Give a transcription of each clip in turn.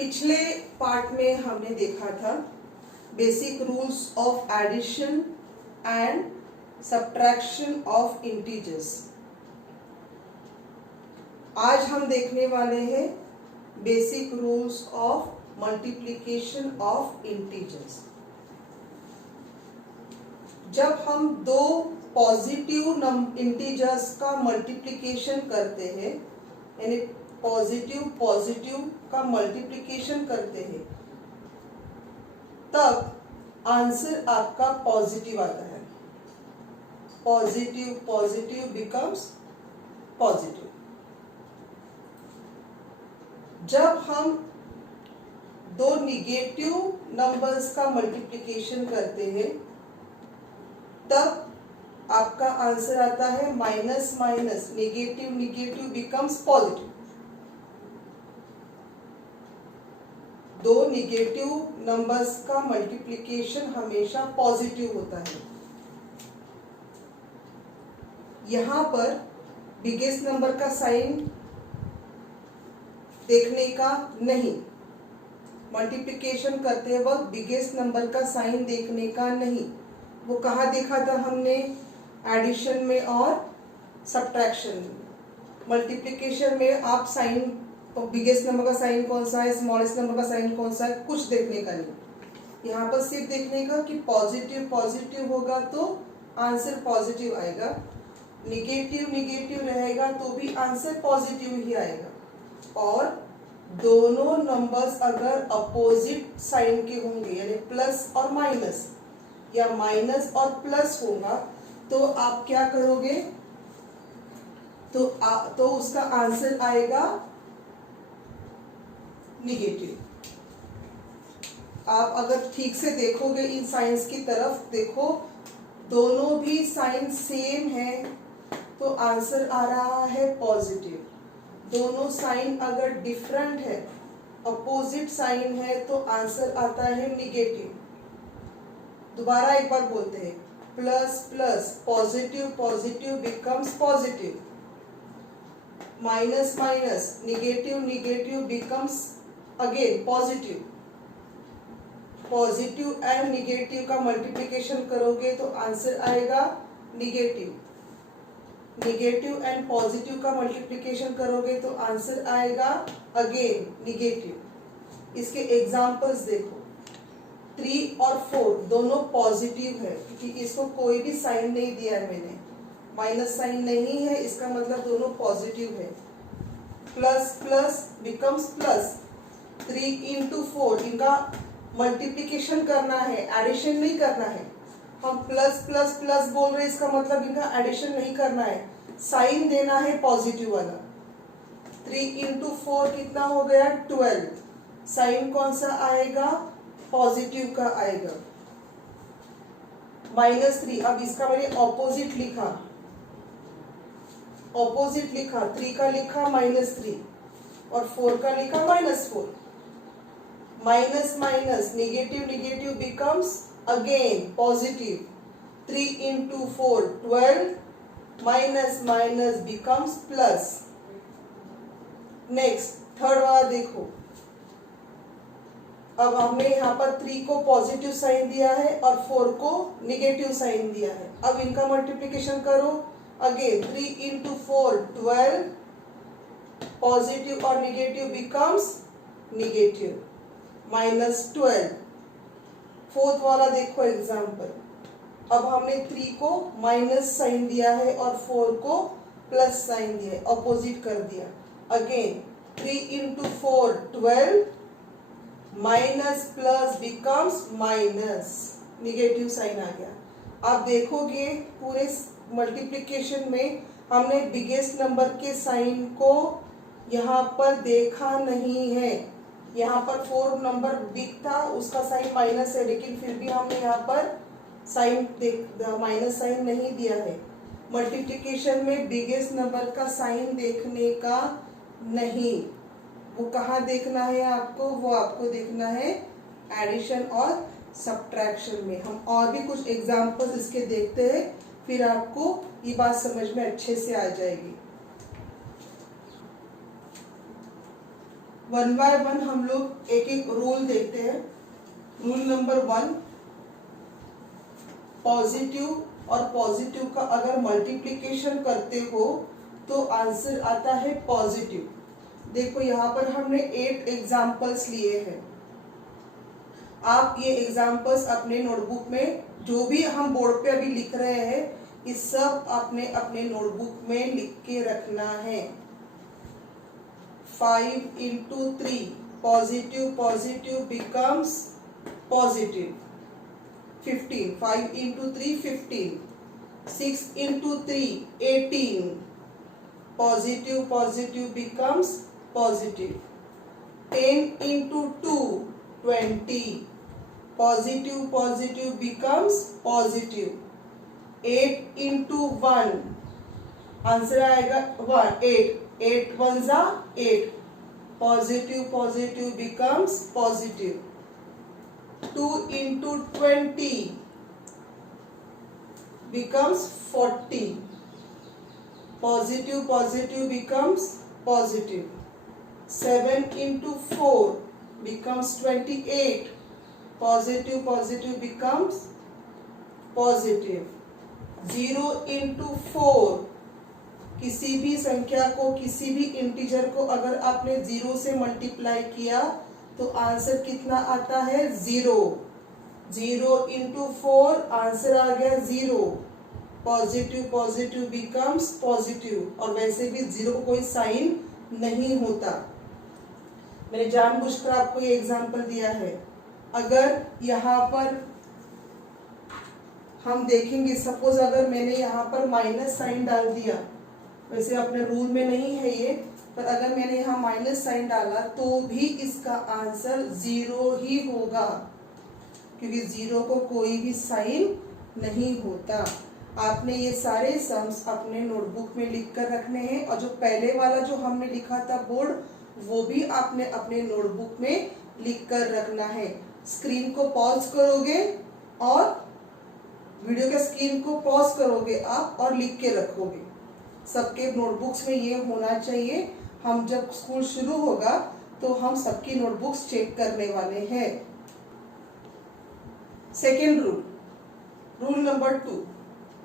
पिछले पार्ट में हमने देखा था basic rules of addition and subtraction of integers. आज हम देखने वाले हैं basic rules of multiplication of integers. जब हम दो पॉजिटिव इंटीजर्स का मल्टीप्लिकेशन करते हैं, यानी पॉजिटिव पॉजिटिव का मल्टीप्लिकेशन करते हैं, तब आंसर आपका पॉजिटिव आता है। Positive positive becomes positive. जब हम दो निगेटिव नंबर्स का मल्टीप्लिकेशन करते हैं, तब आपका आंसर आता है minus minus, negative negative becomes positive. दो निगेटिव नंबर्स का मल्टीप्लिकेशन हमेशा पॉजिटिव होता है। यहां पर बिगेस्ट नंबर का साइन देखने का नहीं, मल्टीप्लिकेशन करते वक्त बिगेस्ट नंबर का साइन देखने का नहीं। वो कहाँ देखा था हमने? एडिशन में और सब्ट्रैक्शन में। मल्टीप्लिकेशन में आप साइन, बिगेस्ट नंबर का साइन कौन सा है, स्मॉलेस्ट नंबर का साइन कौन सा है, कुछ देखने का नहीं। यहाँ पर सिर्फ देखने का कि पॉजिटिव पॉजिटिव होगा तो आंसर पॉजिटिव आएगा, निगेटिव निगेटिव रहेगा तो भी आंसर पॉजिटिव ही आएगा। और दोनों नंबर्स अगर अपोजिट साइन के होंगे, यानी प्लस और माइनस या माइनस और प्लस होगा, तो आप क्या करोगे? तो उसका आंसर आएगा निगेटिव। आप अगर ठीक से देखोगे इन साइंस की तरफ, देखो दोनों भी साइन सेम है तो आंसर आ रहा है पॉजिटिव। दोनों साइन अगर डिफरेंट है, अपोजिट साइन है, तो आंसर आता है निगेटिव। दोबारा एक बार बोलते हैं, plus plus, positive positive becomes positive, minus minus, negative negative becomes again positive. Positive and negative का मल्टीप्लिकेशन करोगे तो आंसर आएगा निगेटिव। निगेटिव एंड पॉजिटिव का मल्टीप्लिकेशन करोगे तो आंसर आएगा अगेन निगेटिव। इसके एग्जांपल्स देखो, 3 और 4 दोनों पॉजिटिव है क्योंकि इसको कोई भी साइन नहीं दिया है मैंने, माइनस साइन नहीं है, इसका मतलब दोनों पॉजिटिव है। Plus plus becomes plus, 3 into 4 इनका मल्टीप्लिकेशन करना है, एडिशन नहीं करना है। हम प्लस प्लस प्लस बोल रहे हैं, इसका मतलब इनका एडिशन नहीं करना है, साइन देना है पॉजिटिव वाला। 3 into 4 कितना हो गया? 12। साइन कौन सा आएगा? पॉजिटिव का आएगा। -3, अब इसका मैंने ऑपोजिट लिखा, ऑपोजिट लिखा, 3 का लिखा -3 और 4 का लिखा -4। Minus minus, negative negative becomes again positive. 3 into 4 12, minus minus becomes plus. Next third वाला देखो, अब हमने यहाँ पर 3 को पॉजिटिव साइन दिया है और 4 को निगेटिव साइन दिया है। अब इनका मल्टीप्लिकेशन करो, अगेन 3 into 4 12, पॉजिटिव और निगेटिव बिकम्स निगेटिव, -12। फोर्थ वाला देखो एग्जाम्पल, अब हमने 3 को माइनस साइन दिया है और 4 को प्लस साइन दिया है, ऑपोजिट कर दिया। Again 3 into 4 12, minus plus becomes minus, negative sign आ गया। आप देखोगे पूरे मल्टीप्लिकेशन में हमने बिगेस्ट नंबर के साइन को यहाँ पर देखा नहीं है। यहाँ पर 4 नंबर बिग था, उसका साइन माइनस है, लेकिन फिर भी हमने यहाँ पर साइन माइनस साइन नहीं दिया है। मल्टीप्लिकेशन में बिगेस्ट नंबर का साइन देखने का नहीं, वो कहाँ देखना है आपको? वो आपको देखना है एडिशन और सब्ट्रैक्शन में। हम और भी कुछ एग्जांपल्स इसके देखते हैं, फिर आपको ये बात समझ में अच्छे से आ जाएगी। वन बाय वन हम लोग एक एक रूल देखते हैं। रूल नंबर 1, पॉजिटिव और पॉजिटिव का अगर मल्टीप्लिकेशन करते हो तो आंसर आता है पॉजिटिव। देखो यहाँ पर हमने 8 एग्जाम्पल्स लिए हैं। आप ये एग्जाम्पल्स अपने नोटबुक में, जो भी हम बोर्ड पे अभी लिख रहे हैं, इस सब आपने अपने नोटबुक में लिख के रखना है। 5 into 3 positive positive becomes positive. 15, 5 into 3 15, 6 into 3 18, positive positive becomes positive। 10 into 2 20, positive positive becomes positive। 8 into 1 answer आएगा 1 8, 8 1 जा 8, positive positive becomes positive। 2 into 20 becomes 40, positive positive becomes positive। 7 into 4 becomes 28, positive positive becomes positive। 0 into 4, किसी भी संख्या को, किसी भी integer को अगर आपने 0 से मल्टीप्लाई किया तो आंसर कितना आता है 0। 0 into 4 आंसर आ गया 0। Positive positive becomes positive. और वैसे भी 0 को कोई साइन नहीं होता। मैंने जानबूझकर आपको ये एग्जांपल दिया है। अगर यहाँ पर हम देखेंगे, सपोज अगर मैंने यहाँ पर माइनस साइन डाल दिया, वैसे अपने रूल में नहीं है ये, पर अगर मैंने यहाँ माइनस साइन डाला तो भी इसका आंसर 0 ही होगा, क्योंकि 0 को कोई भी साइन नहीं होता। आपने ये सारे सम्स अपने नोटबुक में लिख कर रखने हैं, और जो पहले वाला जो हमने लिखा था बोर्ड, वो भी आपने अपने नोटबुक में लिख कर रखना है। स्क्रीन को पॉज करोगे और वीडियो के स्क्रीन को पॉज करोगे आप और लिख के रखोगे। सबके नोटबुक्स में ये होना चाहिए। हम जब स्कूल शुरू होगा तो हम सबकी नोटबुक्स चेक करने वाले हैं। Second rule, rule number 2,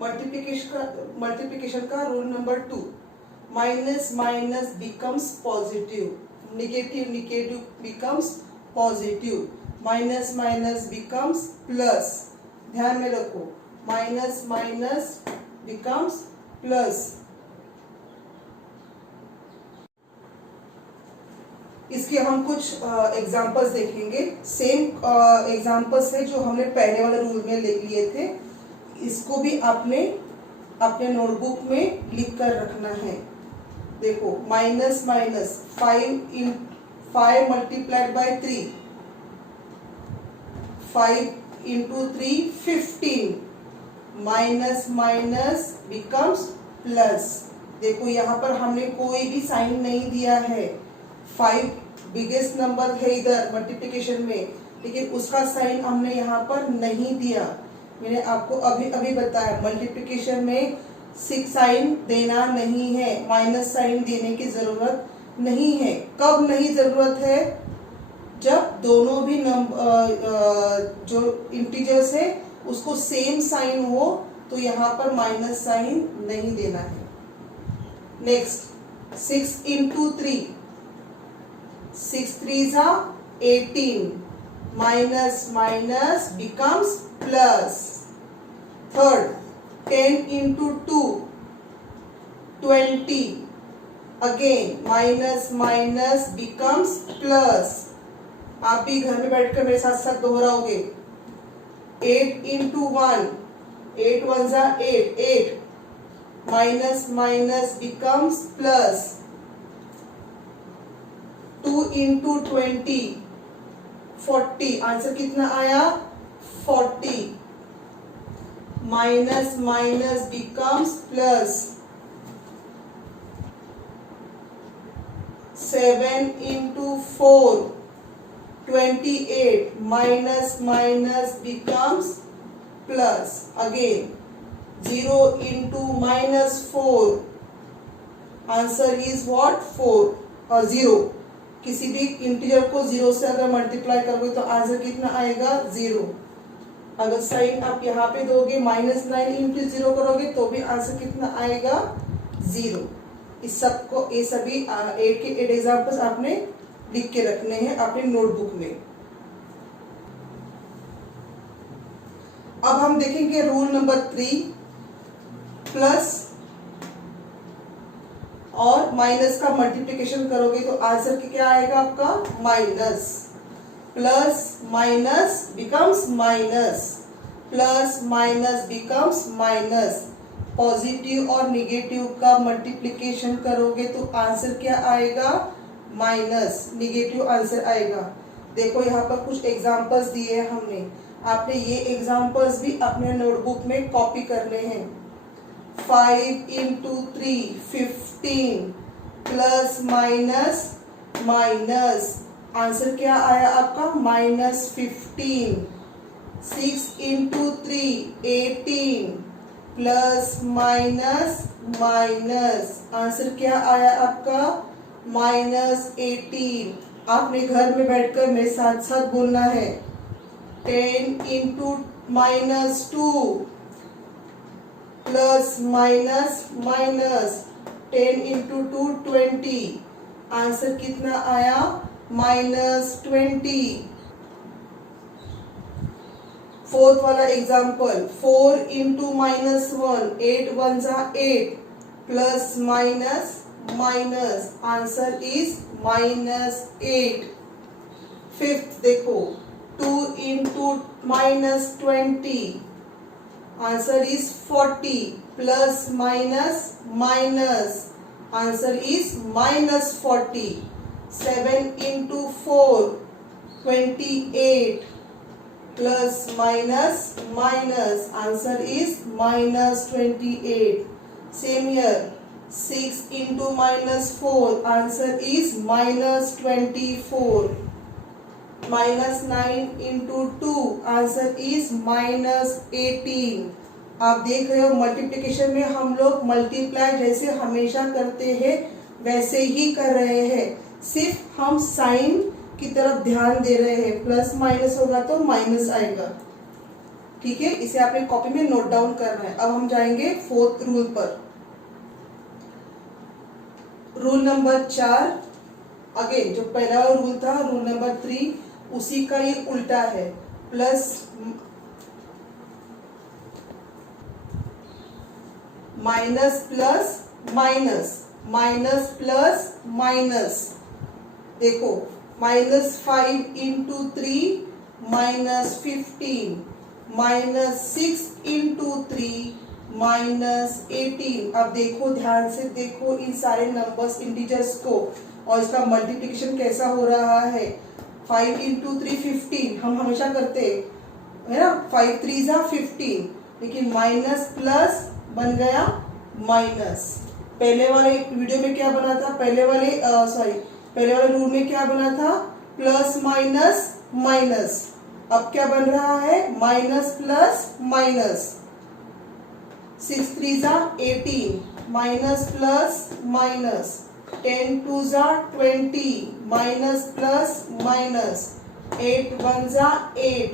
multiplication का rule number 2, minus minus becomes positive, negative negative becomes positive, minus minus becomes plus. ध्यान में रखो, माइनस माइनस बिकम्स प्लस। इसके हम कुछ एग्जांपल्स देखेंगे। सेम एग्जांपल्स है जो हमने पहले वाले रूल में ले लिए थे। इसको भी आपने अपने नोटबुक में लिख कर रखना है। देखो, minus minus 5 multiplied by 3, 5 into 3 15, minus minus becomes plus. देखो यहाँ पर हमने कोई भी साइन नहीं दिया है। 5 बिगेस्ट नंबर है इधर मल्टीप्लिकेशन में, लेकिन उसका साइन हमने यहाँ पर नहीं दिया। मैंने आपको अभी अभी बताया, मल्टीप्लिकेशन में 6 साइन देना नहीं है, माइनस साइन देने की जरूरत नहीं है। कब नहीं जरूरत है? जब दोनों भी जो इंटीजर्स है उसको सेम साइन हो, तो यहाँ पर माइनस साइन नहीं देना है। Next, 6 into 3, 6 3s are 18, minus minus becomes plus. Third, 10 into 2 20, again minus minus becomes plus. आप भी घर में बैठकर मेरे साथ साथ दोहराओगे। 8 into 1, 8 1 जा 8, 8, minus minus becomes plus. 2 into 20 40, answer कितना आया 40, minus minus becomes plus. 7 into 4 28, minus minus becomes plus. Again 0 into minus 4, answer is what 4 और 0, किसी भी इंटीजर को 0 से अगर मल्टीप्लाई करोगे तो आंसर कितना आएगा 0। अगर साइन आप यहाँ पे दोगे -9 इंटू 0 करोगे तो भी आंसर कितना आएगा 0। इस सबको ये सभी 8 के 8 एग्जाम्पल्स आपने लिख के रखने हैं अपने नोटबुक में। अब हम देखेंगे रूल नंबर 3, प्लस और माइनस का मल्टीप्लिकेशन करोगे तो आंसर क्या आएगा आपका minus. Plus minus becomes minus, plus minus becomes minus. Positive और निगेटिव का मल्टीप्लिकेशन करोगे तो आंसर क्या आएगा माइनस, निगेटिव आंसर आएगा। देखो यहाँ पर कुछ एग्जांपल्स दिए हैं हमने, आपने ये एग्जांपल्स भी अपने नोटबुक में कॉपी करने हैं। 5 into 3 15 plus minus minus, answer क्या आया आपका -15। 6 into 3 18 plus minus minus, answer क्या आया आपका -18। आपने घर में बैठकर मेरे साथ साथ बोलना है। 10 into -2 plus minus minus, 10 into 2 20, answer कितना आया -20। फोर्थ वाला एग्जाम्पल 4 इंटू -1, 8 1 जा 8 plus minus minus, answer is -8। Fifth देखो 2 into -20, answer is 40 plus minus minus, answer is -40। 7 into 4 28 plus minus minus, answer is -28। Same year 6 into -4, answer is -24। -9 into 2, answer is -18। आप देख रहे हो multiplication में हम लोग multiply जैसे हमेशा करते हैं वैसे ही कर रहे हैं, सिर्फ हम साइन की तरफ ध्यान दे रहे हैं। प्लस माइनस होगा तो माइनस आएगा, ठीक है। इसे आपने कॉपी में नोट डाउन करना है। अब हम जाएंगे फोर्थ रूल पर। रूल नंबर 4, अगेन जो पहला रूल था रूल नंबर 3, उसी का ये उल्टा है। Plus minus plus minus, minus plus minus. देखो -5 इंटू 3 -15, -6 इंटू 3 -18। अब देखो ध्यान से देखो इन सारे नंबर्स इंटीजर्स को और इसका मल्टीप्लिकेशन कैसा हो रहा है। 5 इंटू 3 15 हम हमेशा करते है ना, 5 3 जा 15, लेकिन माइनस प्लस बन गया माइनस। पहले वाले वीडियो में क्या बना था, पहले वाले रूल में क्या बना था प्लस माइनस माइनस। अब क्या बन रहा है माइनस प्लस माइनस। 6 3 जा 18, माइनस प्लस माइनस। 10 2 जा 20, माइनस प्लस माइनस। 8 1 जा 8,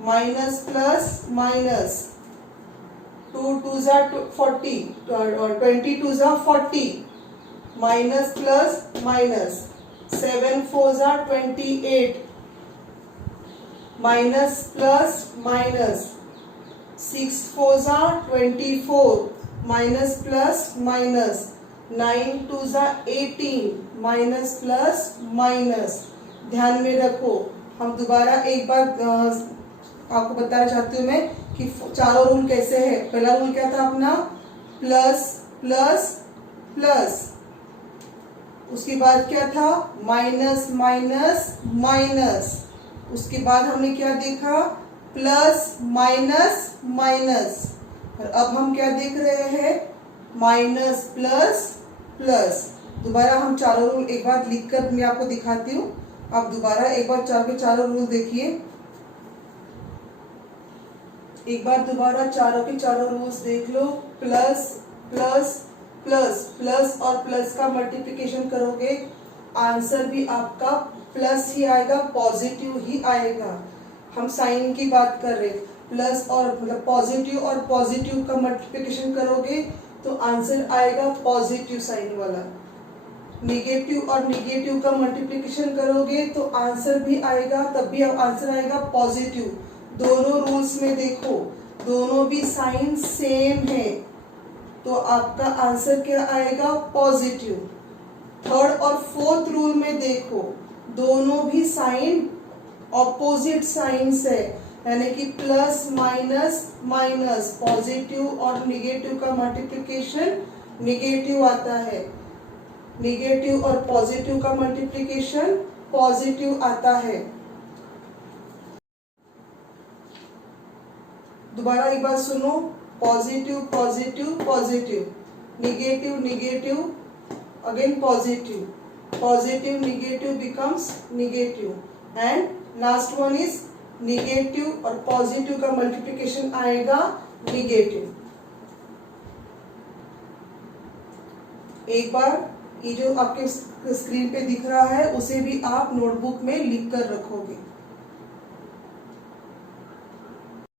माइनस प्लस माइनस। 2 2 जा 40 और 22 जा 40, माइनस प्लस माइनस। 7 4 जा 28, माइनस प्लस माइनस। 6 4 जा 24, माइनस प्लस माइनस। 9 2 जा 18, माइनस प्लस माइनस। ध्यान में रखो, हम दोबारा एक बार आपको बताना चाहती हूँ मैं कि चारों रूल कैसे है। पहला रूल क्या था अपना प्लस प्लस प्लस, उसके बाद क्या था माइनस माइनस माइनस, उसके बाद हमने क्या देखा प्लस माइनस माइनस, और अब हम क्या देख रहे हैं माइनस प्लस प्लस। दोबारा हम चारों रूल एक बार लिखकर मैं आपको दिखाती हूँ। आप दोबारा एक बार चारों रूल देखिए, एक बार दोबारा चारों के चारों रूल्स देख लो। प्लस प्लस प्लस, प्लस और प्लस का मल्टीप्लिकेशन करोगे आंसर भी आपका प्लस ही आएगा, पॉजिटिव ही आएगा। हम साइन की बात कर रहे हैं, प्लस और मतलब पॉजिटिव और पॉजिटिव का मल्टीप्लिकेशन करोगे तो आंसर आएगा पॉजिटिव साइन वाला। निगेटिव और निगेटिव का मल्टीप्लिकेशन करोगे तो आंसर भी आएगा, तब भी आंसर आएगा पॉजिटिव। दोनों रूल्स में देखो, दोनों भी साइन सेम है, तो आपका आंसर क्या आएगा, पॉजिटिव। थर्ड और फोर्थ रूल में देखो, दोनों भी साइन ऑपोजिट साइंस है, यानी कि प्लस माइनस माइनस, पॉजिटिव और निगेटिव का मल्टीप्लिकेशन निगेटिव आता है, निगेटिव और पॉजिटिव का मल्टीप्लिकेशन पॉजिटिव आता है। दोबारा एक बार सुनो, positive positive positive, negative negative again positive, positive negative becomes negative, and last one is negative और पॉजिटिव का मल्टीप्लिकेशन आएगा निगेटिव। एक बार ये जो आपके स्क्रीन पे दिख रहा है उसे भी आप नोटबुक में लिख कर रखोगे।